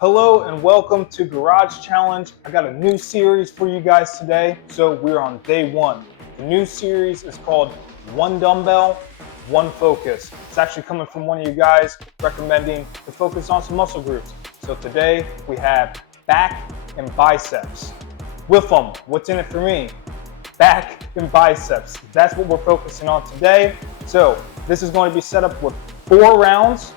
Hello and welcome to Garage Challenge. I got a new series for you guys today. So we're on day one. The new series is called One Dumbbell, One Focus. It's actually coming from one of you guys recommending to focus on some muscle groups. So today we have back and biceps. With them, what's in it for me? Back and biceps. That's what we're focusing on today. So this is going to be set up with 4 rounds.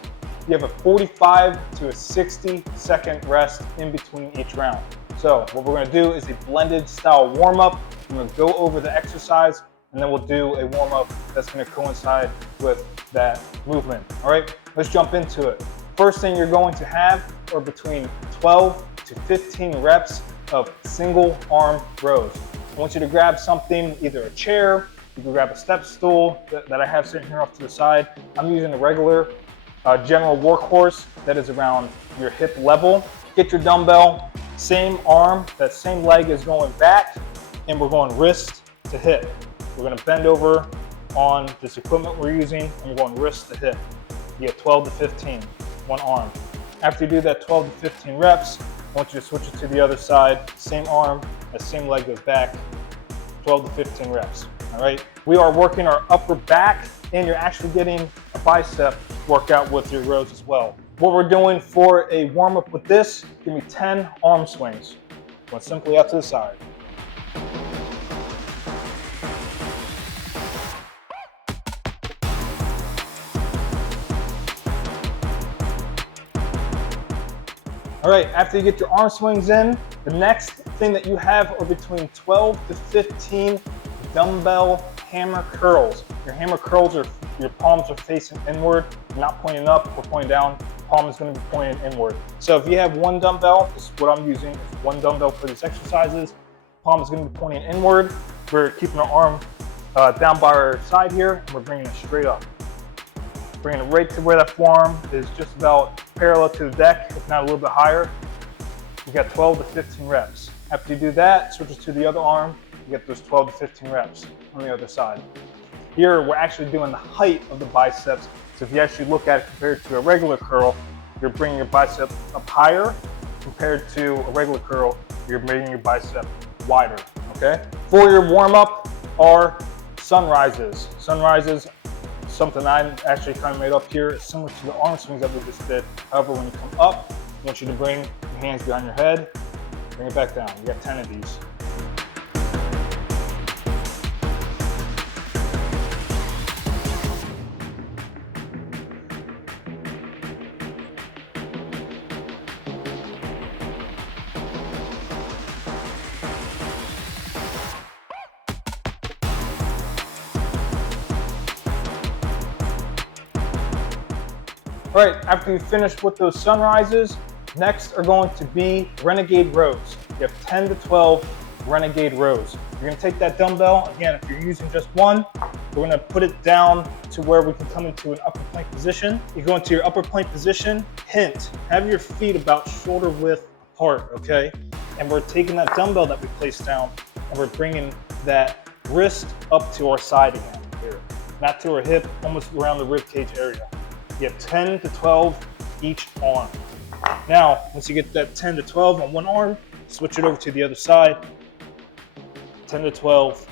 You have a 45 to a 60-second rest in between each round. So what we're going to do is a blended style warm-up. I'm going to go over the exercise, and then we'll do a warm-up that's going to coincide with that movement. All right, let's jump into it. First thing you're going to have are between 12 to 15 reps of single arm rows. I want you to grab something, either a chair, you can grab a step stool that I have sitting here off to the side. I'm using a regular general workhorse that is around your hip level. Get your dumbbell, same arm, that same leg is going back, and we're going wrist to hip. We're going to bend over on this equipment we're using, and we're going wrist to hip. You get 12 to 15, one arm. After you do that 12 to 15 reps, I want you to switch it to the other side, same arm, that same leg goes back, 12 to 15 reps. All right, we are working our upper back, and you're actually getting a bicep workout with your rows as well. What we're doing for a warm-up with this, give me 10 arm swings. Going simply out to the side. All right, after you get your arm swings in, the next thing that you have are between 12 to 15 dumbbell hammer curls. Your hammer curls are, your palms are facing inward, not pointing up or pointing down. Palm is going to be pointing inward. So if you have one dumbbell, this is what I'm using, one dumbbell for these exercises. Palm is going to be pointing inward. We're keeping our arm down by our side here, and we're bringing it straight up. Bringing it right to where that forearm is just about parallel to the deck, if not a little bit higher. You got 12 to 15 reps. After you do that, switch it to the other arm. You get those 12 to 15 reps on the other side. Here, we're actually doing the height of the biceps. So if you actually look at it compared to a regular curl, you're bringing your bicep up higher. Compared to a regular curl, you're bringing your bicep wider, okay? For your warm-up are sunrises. Sunrises, something I actually kind of made up here. It's similar to the arm swings that we just did. However, when you come up, I want you to bring your hands behind your head, bring it back down. You got 10 of these. All right, after you finish with those sunrises, next are going to be Renegade Rows. You have 10 to 12 Renegade Rows. You're gonna take that dumbbell, again, if you're using just one, we're gonna put it down to where we can come into an upper plank position. You go into your upper plank position, hint, have your feet about shoulder width apart, okay? And we're taking that dumbbell that we placed down, and we're bringing that wrist up to our side again, here. Not to our hip, almost around the rib cage area. You have 10 to 12 each arm. Now, once you get that 10 to 12 on one arm, switch it over to the other side. 10 to 12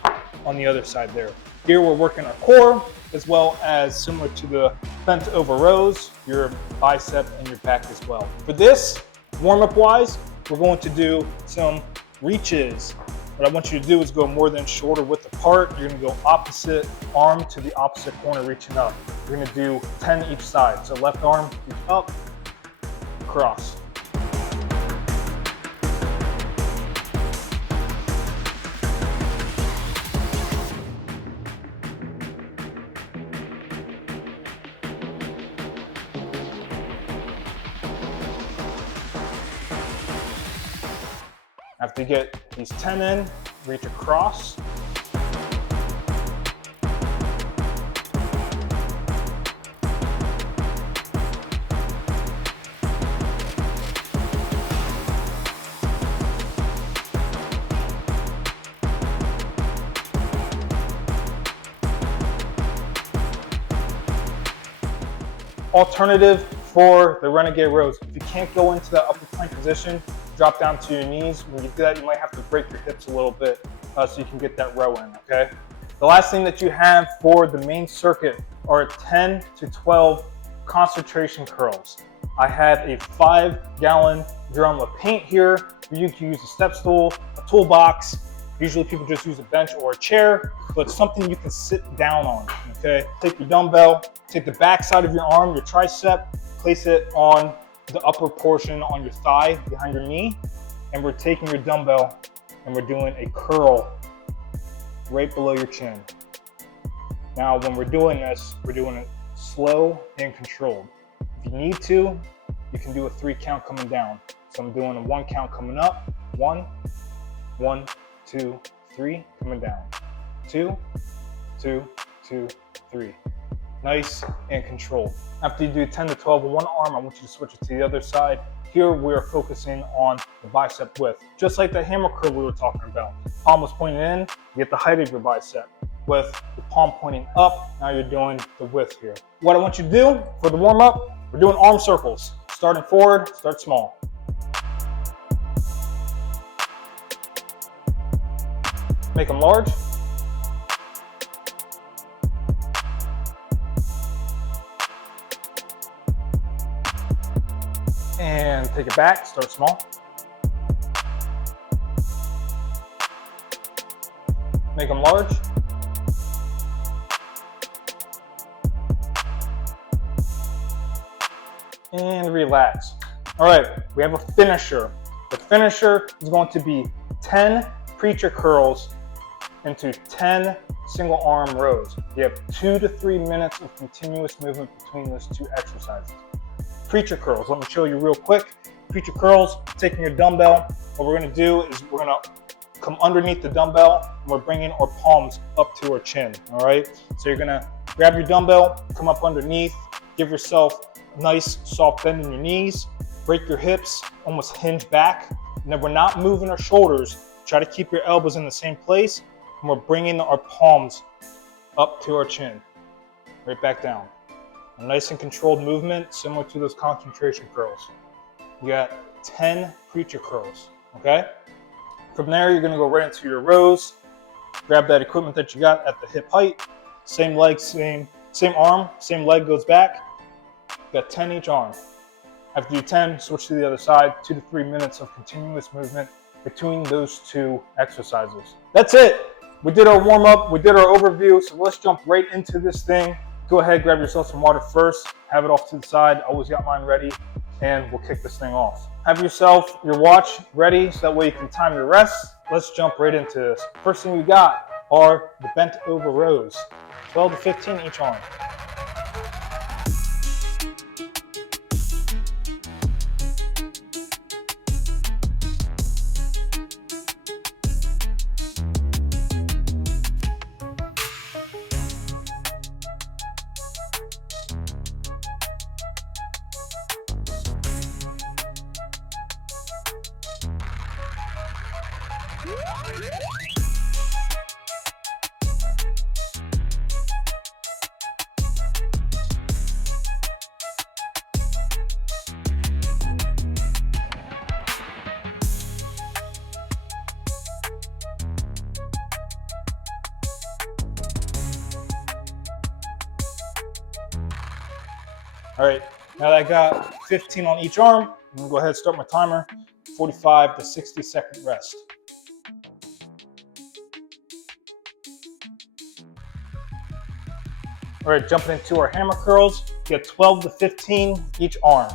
on the other side there. Here we're working our core, as well as similar to the bent over rows, your bicep and your back as well. For this, warm-up wise, we're going to do some reaches. What I want you to do is go more than shoulder width apart. You're gonna go opposite arm to the opposite corner, reaching up. You're gonna do 10 each side. So left arm, reach up, cross. After you get these 10 in, reach across. Alternative for the Renegade Rows. If you can't go into that upper plank position, drop down to your knees. When you do that, you might have to break your hips a little bit so you can get that row in, okay? The last thing that you have for the main circuit are 10 to 12 concentration curls. I have a 5-gallon drum of paint here. You can use a step stool, a toolbox. Usually people just use a bench or a chair, but something you can sit down on, okay? Take your dumbbell, take the back side of your arm, your tricep, place it on the upper portion on your thigh behind your knee, and we're taking your dumbbell and we're doing a curl right below your chin. Now, when we're doing this, we're doing it slow and controlled. If you need to, you can do a 3 count coming down. So I'm doing a 1 count coming up. 1, 1, 2, 3, coming down. 2, 2, 2, 3. Nice and controlled. After you do 10 to 12 with one arm, I want you to switch it to the other side. Here we're focusing on the bicep width. Just like the hammer curl we were talking about. Palm was pointing in, you get the height of your bicep. With the palm pointing up, now you're doing the width here. What I want you to do for the warm up, we're doing arm circles. Starting forward, start small. Make them large. And take it back, start small. Make them large. And relax. All right, we have a finisher. The finisher is going to be 10 preacher curls into 10 single arm rows. You have 2 to 3 minutes of continuous movement between those 2 exercises. Preacher curls, let me show you real quick. Preacher curls, taking your dumbbell. What we're gonna do is we're gonna come underneath the dumbbell and we're bringing our palms up to our chin, all right? So you're gonna grab your dumbbell, come up underneath, give yourself a nice soft bend in your knees, break your hips, almost hinge back. And then we're not moving our shoulders. Try to keep your elbows in the same place. And we're bringing our palms up to our chin, right back down. A nice and controlled movement, similar to those concentration curls. You got 10 preacher curls, okay? From there, you're gonna go right into your rows. Grab that equipment that you got at the hip height. Same leg, same arm, same leg goes back. You got 10 each arm. After you do 10, switch to the other side. 2 to 3 minutes of continuous movement between those 2 exercises. That's it. We did our warm up, we did our overview, so let's jump right into this thing. Go ahead, grab yourself some water first, have it off to the side. Always got mine ready, and we'll kick this thing off. Have yourself your watch ready so that way you can time your rest. Let's jump right into this. First thing we got are the bent over rows, 12 to 15 each arm. All right, now that I got 15 on each arm, I'm gonna go ahead and start my timer, 45 to 60 second rest. All right, jumping into our hammer curls, get 12 to 15 each arm.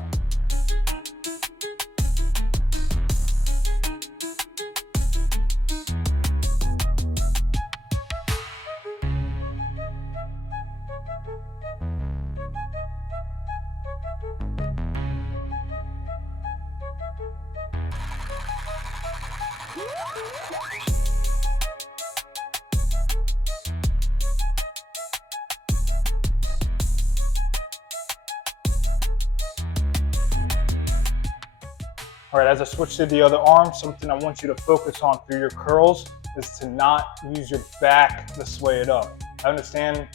All right, as I switch to the other arm, something I want you to focus on through your curls is to not use your back to sway it up. I understand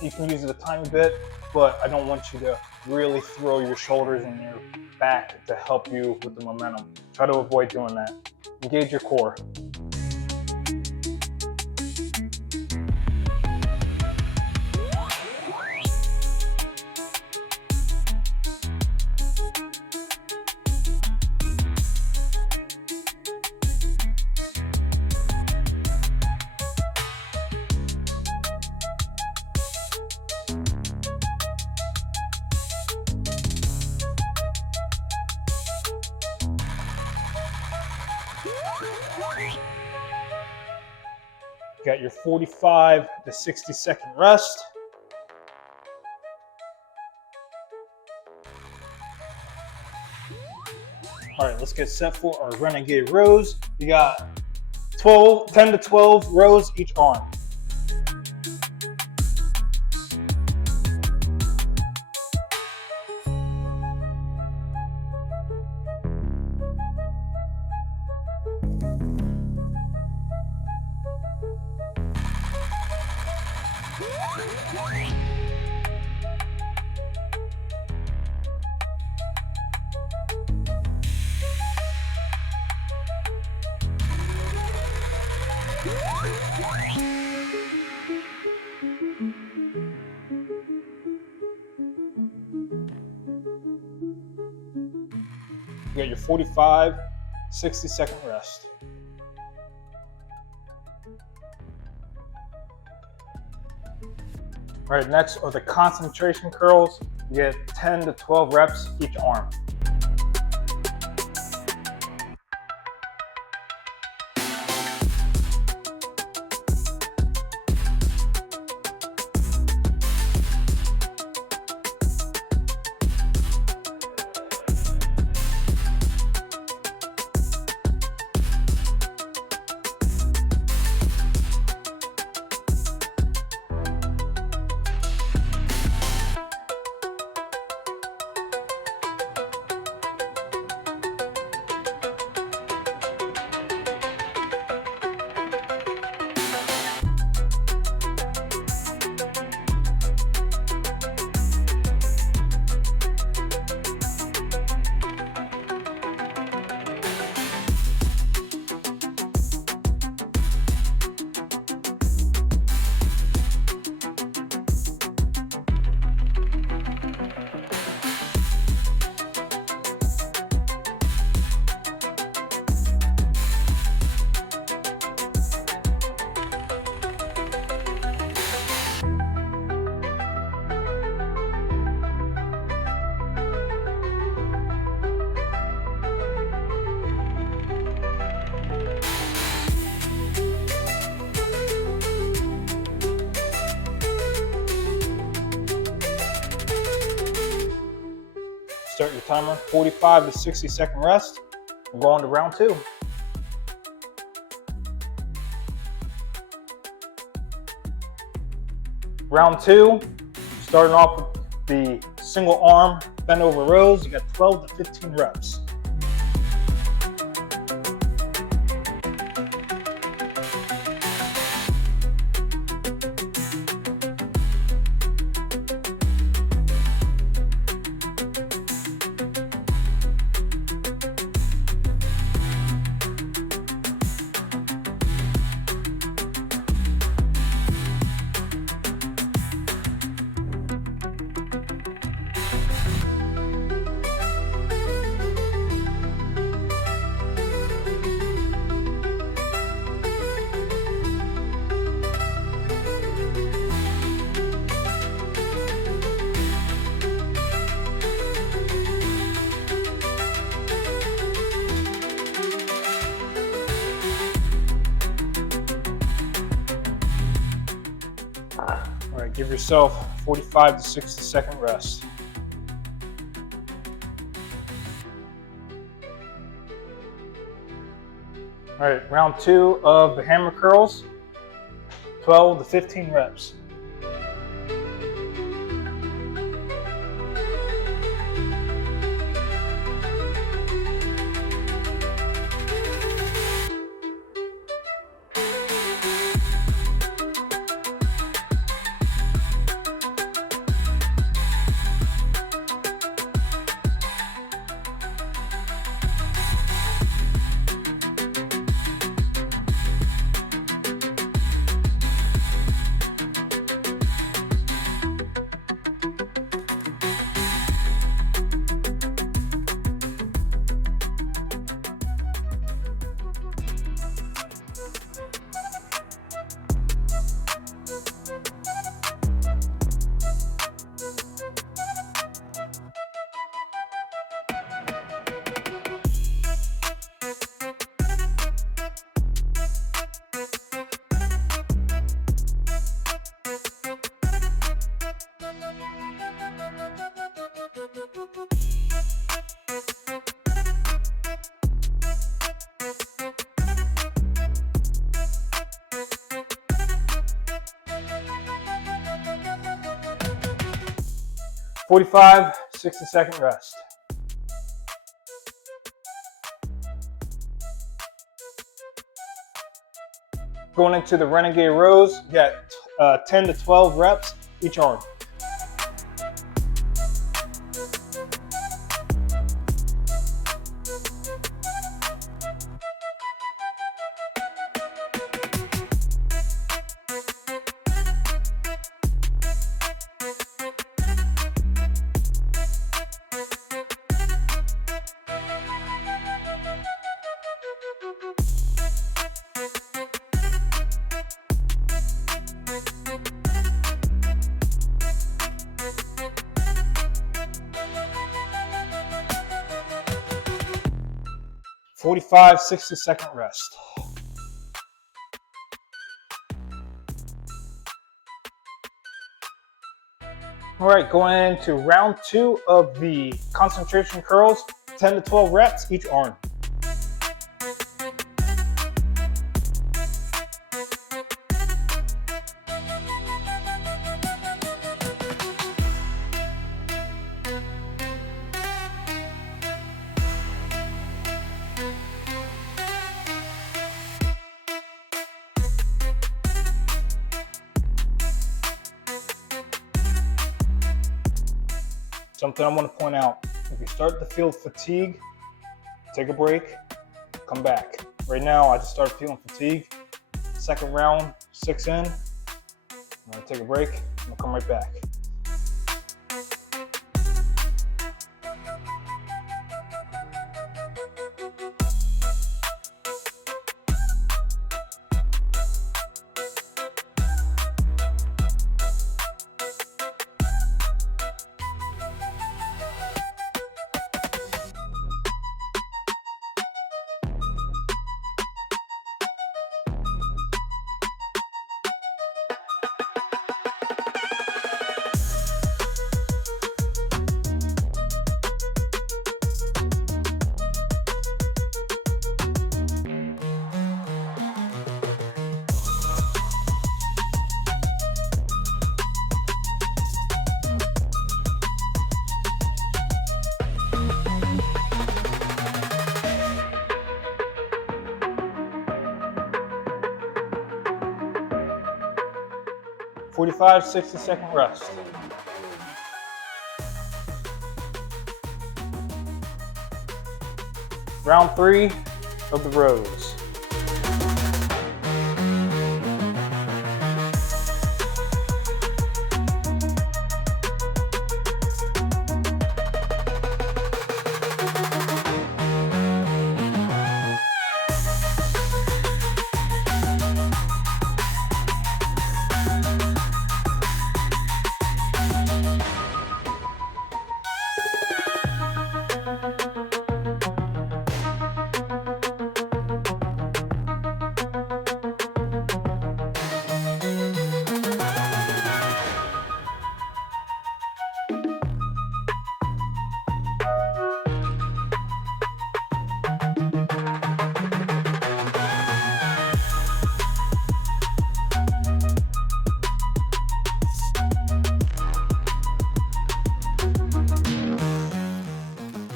you can use it a tiny bit, but I don't want you to really throw your shoulders and your back to help you with the momentum. Try to avoid doing that. Engage your core. You got your 45 to 60-second rest. All right, let's get set for our Renegade Rows. You got 10 to 12 rows each arm. You got your 45, 60-second rest. All right, next are the concentration curls. You get 10 to 12 reps each arm. Start your timer, 45 to 60-second rest. We'll go on to round 2. Round 2, starting off with the single arm bend over rows. You got 12 to 15 reps. All right, give yourself 45 to 60-second rest. All right, round 2 of the hammer curls, 12 to 15 reps. 45, 60-second rest. Going into the Renegade Rows, you got 10 to 12 reps each arm. "45, 60-second rest. All right, going into round 2 of the concentration curls, 10 to 12 reps each arm. Something I want to point out, if you start to feel fatigue, take a break, come back. Right now, I just started feeling fatigue. Second round, 6 in. I'm going to take a break, and I'll come right back. "45, 60-second rest. Round 3 of the rows.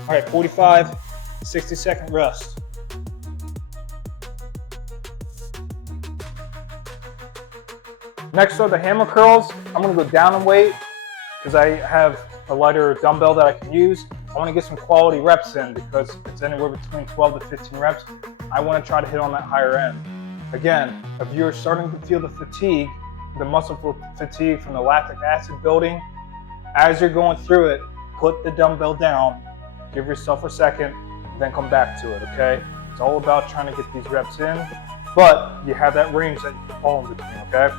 All right, 45, 60-second rest. Next are the hammer curls. I'm gonna go down in weight because I have a lighter dumbbell that I can use. I wanna get some quality reps in because it's anywhere between 12 to 15 reps. I wanna try to hit on that higher end. Again, if you're starting to feel the fatigue, the muscle fatigue from the lactic acid building, as you're going through it, put the dumbbell down, give yourself a second, then come back to it, okay? It's all about trying to get these reps in, but you have that range that you can fall in between, okay?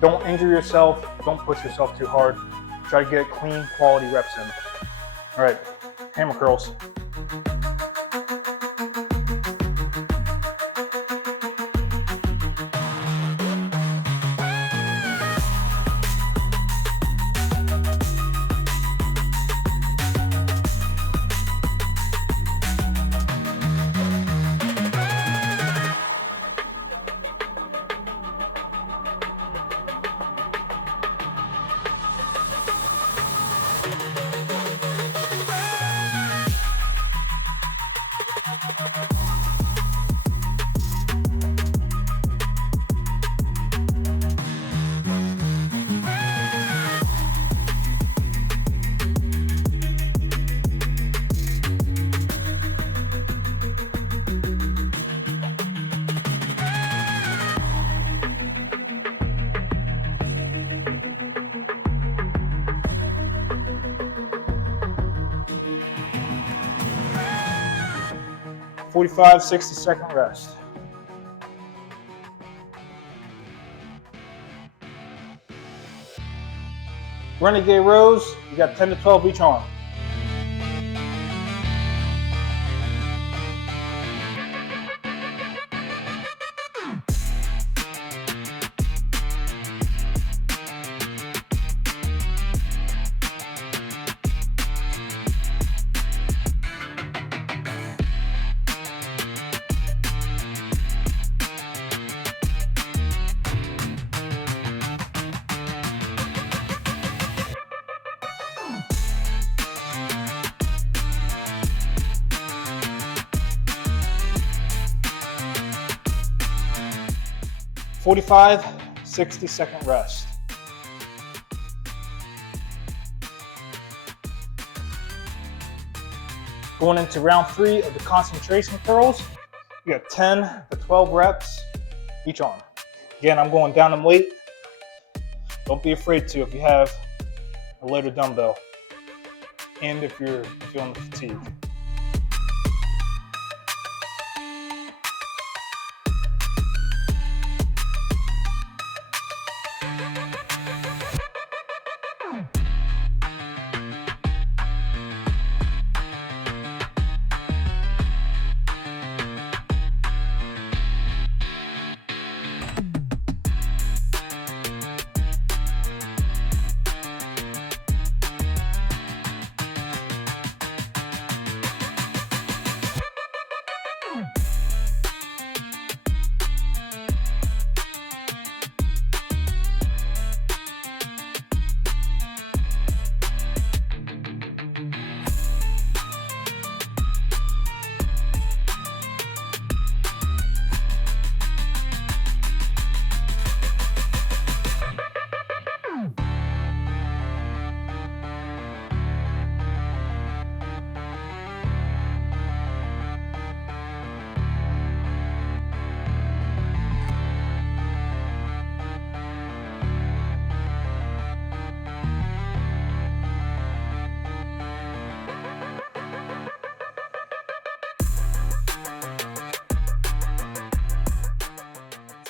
Don't injure yourself, don't push yourself too hard. Try to get clean, quality reps in. All right, hammer curls. 45, 60-second rest. Renegade rows, you got 10 to 12 each arm. "45, 60-second rest. Going into round 3 of the concentration curls, you got 10 to 12 reps each arm. Again, I'm going down in weight. Don't be afraid to if you have a lighter dumbbell and if you're feeling the fatigue.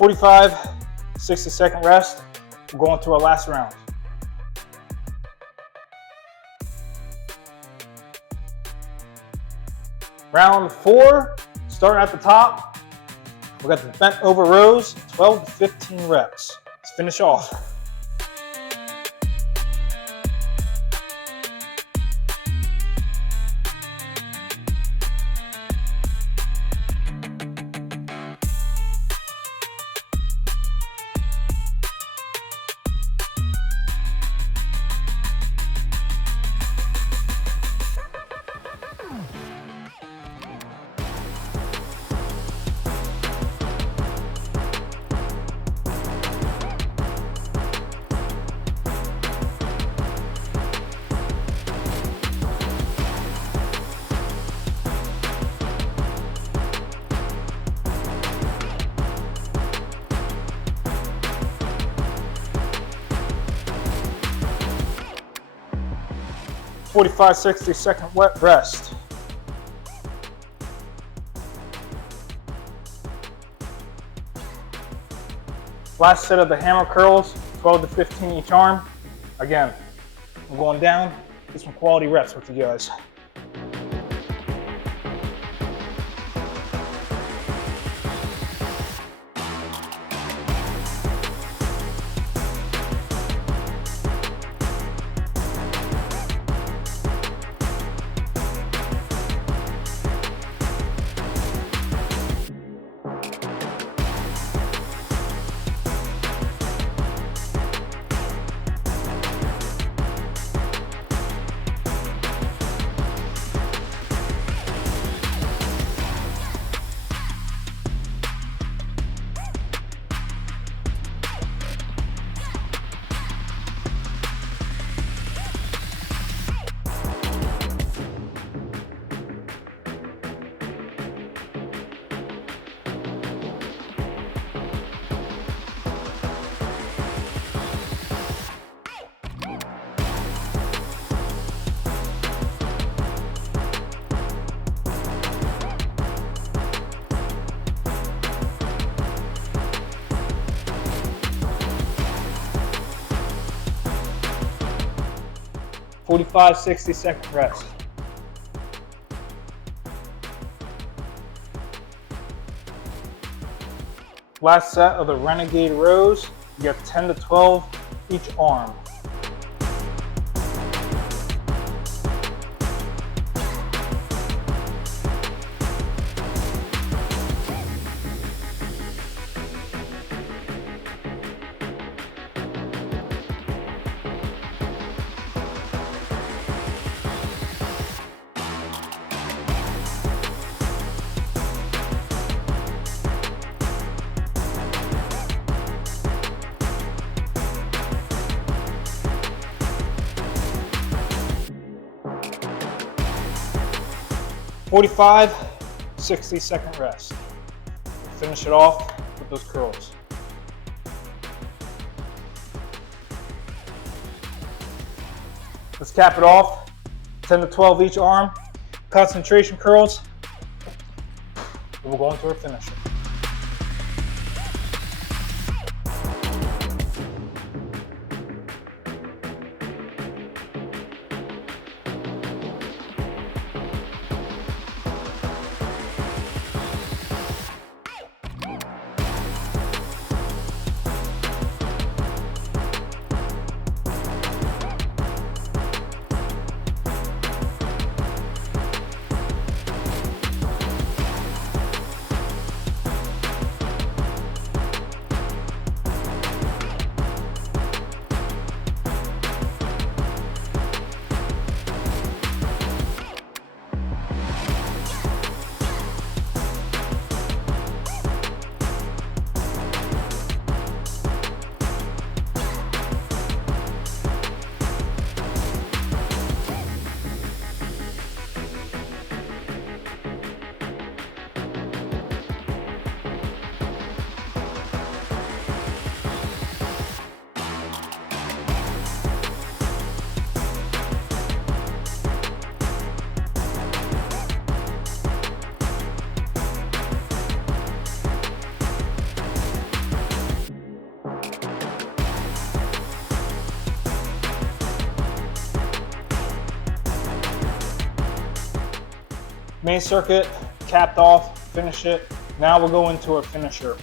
"45, 60-second rest. We're going to our last round. Round 4, starting at the top. We got the bent over rows, 12 to 15 reps. Let's finish off. "45, 60-second wet rest. Last set of the hammer curls, 12 to 15 each arm. Again, I'm going down, get some quality reps with you guys. 45, 60-second rest. Last set of the Renegade Rows. You get 10 to 12 each arm. "45, 60-second rest. Finish it off with those curls. Let's cap it off. 10 to 12 each arm. Concentration curls. And we'll go into our finisher. Main circuit capped off, finish it. Now we'll go into our finisher.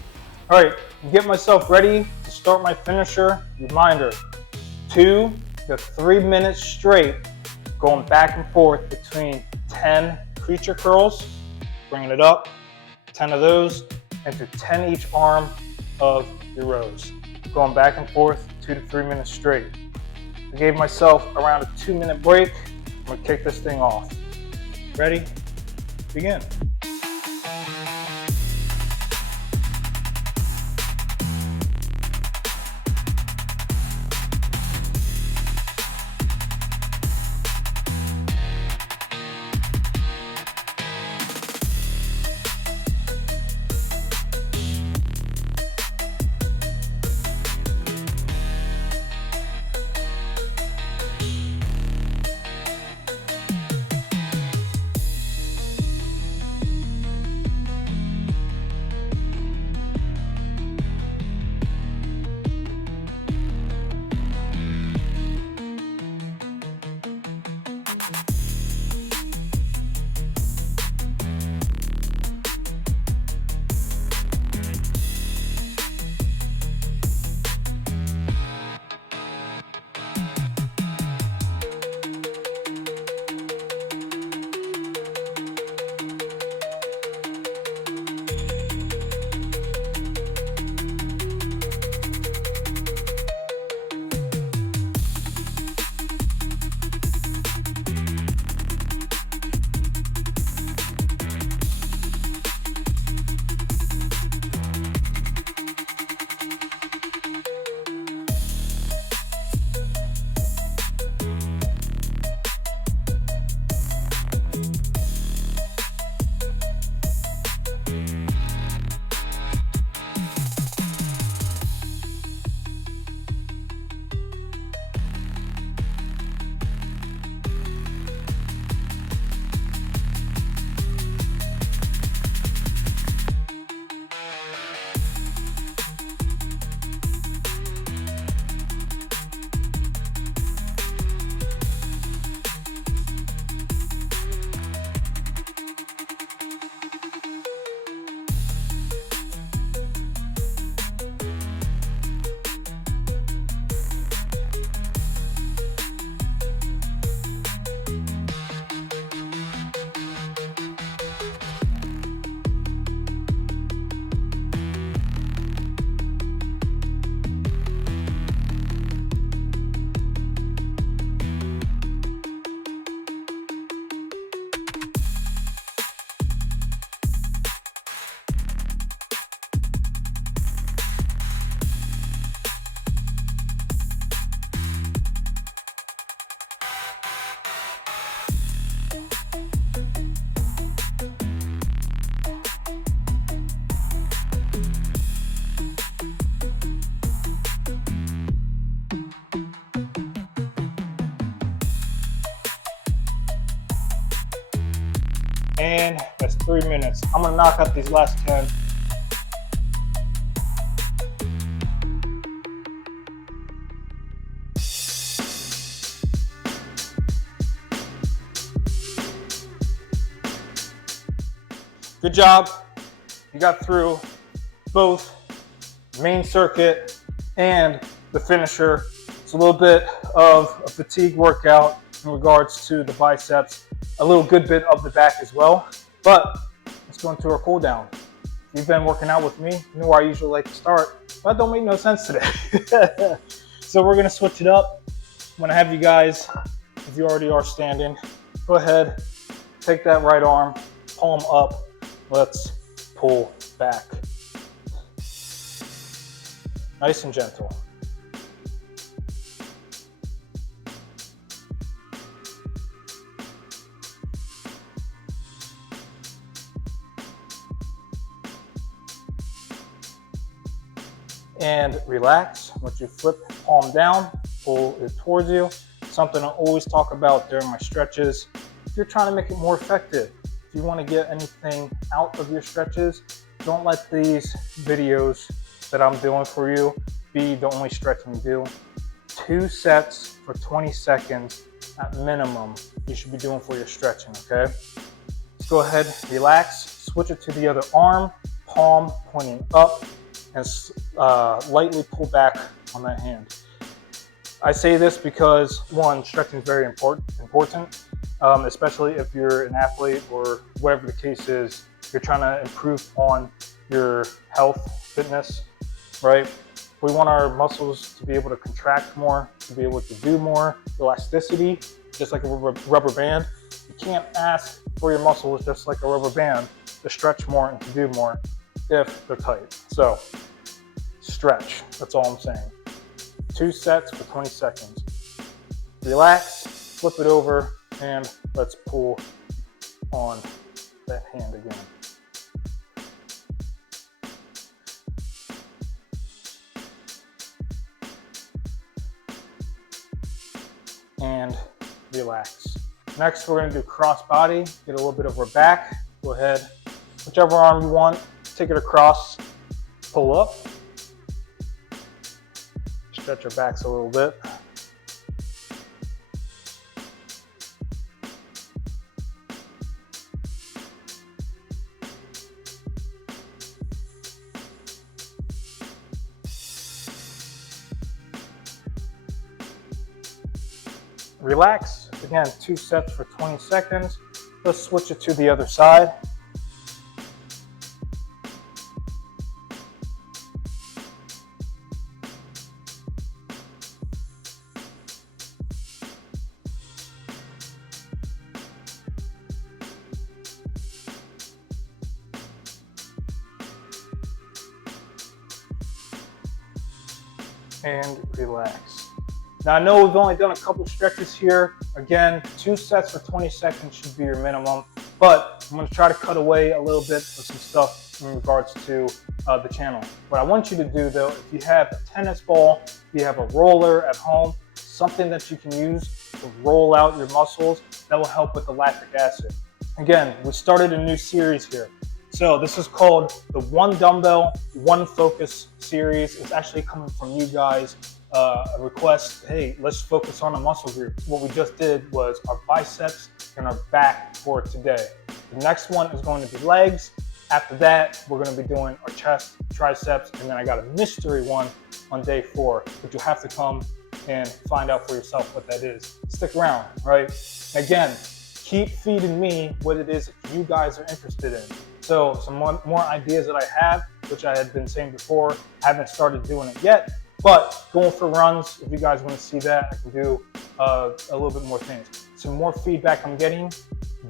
All right, get myself ready to start my finisher. Reminder, 2 to 3 minutes straight, going back and forth between 10 creature curls, bringing it up, 10 of those, and to 10 each arm of your rows. Going back and forth, 2 to 3 minutes straight. I gave myself around a 2-minute break. I'm gonna kick this thing off. Ready? Begin. And that's 3 minutes. I'm gonna knock out these last 10. Good job. You got through both main circuit and the finisher. It's a little bit of a fatigue workout in regards to the biceps, a little good bit of the back as well. But let's go into our cool down. If you've been working out with me, you know where I usually like to start, but that don't make no sense today. So we're gonna switch it up. I'm gonna have you guys, if you already are standing, go ahead, take that right arm, palm up. Let's pull back. Nice and gentle. And relax. Once you flip palm down, pull it towards you. Something I always talk about during my stretches. If you're trying to make it more effective, if you want to get anything out of your stretches, don't let these videos that I'm doing for you be the only stretching you do. 2 sets for 20 seconds at minimum you should be doing for your stretching, okay? Let's go ahead, relax, switch it to the other arm, palm pointing up, and lightly pull back on that hand. I say this because, one, stretching is very important, especially if you're an athlete or whatever the case is, you're trying to improve on your health, fitness, right? We want our muscles to be able to contract more, to be able to do more, elasticity, just like a rubber band. You can't ask for your muscles just like a rubber band to stretch more and to do more if they're tight. So stretch, that's all I'm saying. 2 sets for 20 seconds. Relax, flip it over, and let's pull on that hand again. And relax. Next, we're going to do cross body, get a little bit of our back. Go ahead, whichever arm you want, take it across, pull up. Stretch our backs a little bit. Relax. Again, 2 sets for 20 seconds. Let's switch it to the other side. And relax. Now I know we've only done a couple stretches here. Again, 2 sets for 20 seconds should be your minimum, but I'm gonna try to cut away a little bit with some stuff in regards to the channel. What I want you to do though, if you have a tennis ball, if you have a roller at home, something that you can use to roll out your muscles, that will help with the lactic acid. Again, we started a new series here. So this is called the One Dumbbell, One Focus series. It's actually coming from you guys. A request, hey, let's focus on a muscle group. What we just did was our biceps and our back for today. The next one is going to be legs. After that, we're going to be doing our chest, triceps, and then I got a mystery one on day 4, but you have to come and find out for yourself what that is. Stick around, right? Again, keep feeding me what it is that you guys are interested in. So some more ideas that I have, which I had been saying before, haven't started doing it yet, but going for runs, if you guys want to see that, I can do a little bit more things. Some more feedback I'm getting,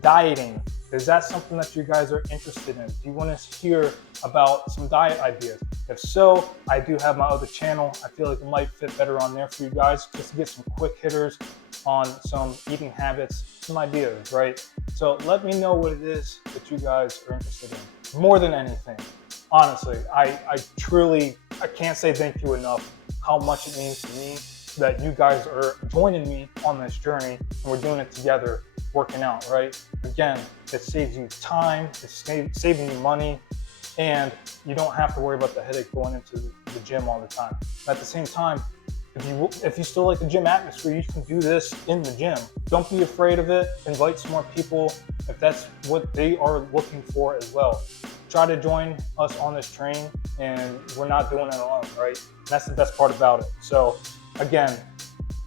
dieting. Is that something that you guys are interested in? Do you want to hear about some diet ideas? If so, I do have my other channel. I feel like it might fit better on there for you guys, just to get some quick hitters on some eating habits, some ideas, right? So let me know what it is that you guys are interested in. More than anything, honestly, I can't say thank you enough how much it means to me that you guys are joining me on this journey and we're doing it together. working out, right? Again, it saves you time, it's saving you money, and you don't have to worry about the headache going into the gym all the time. At the same time, if you still like the gym atmosphere, you can do this in the gym. Don't be afraid of it. Invite some more people if that's what they are looking for as well. Try to join us on this train, and we're not doing it alone, right? And that's the best part about it. So again,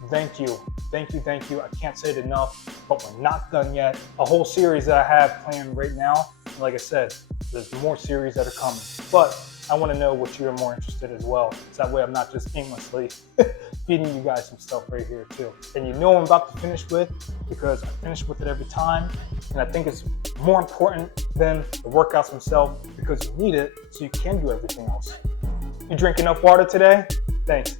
thank you. Thank you, thank you. I can't say it enough, but we're not done yet. A whole series that I have planned right now. Like I said, there's more series that are coming, but I want to know what you're more interested as well. So that way I'm not just aimlessly feeding you guys some stuff right here too. And you know I'm about to finish with, because I finish with it every time. And I think it's more important than the workouts themselves, because you need it so you can do everything else. You drink enough water today? Thanks.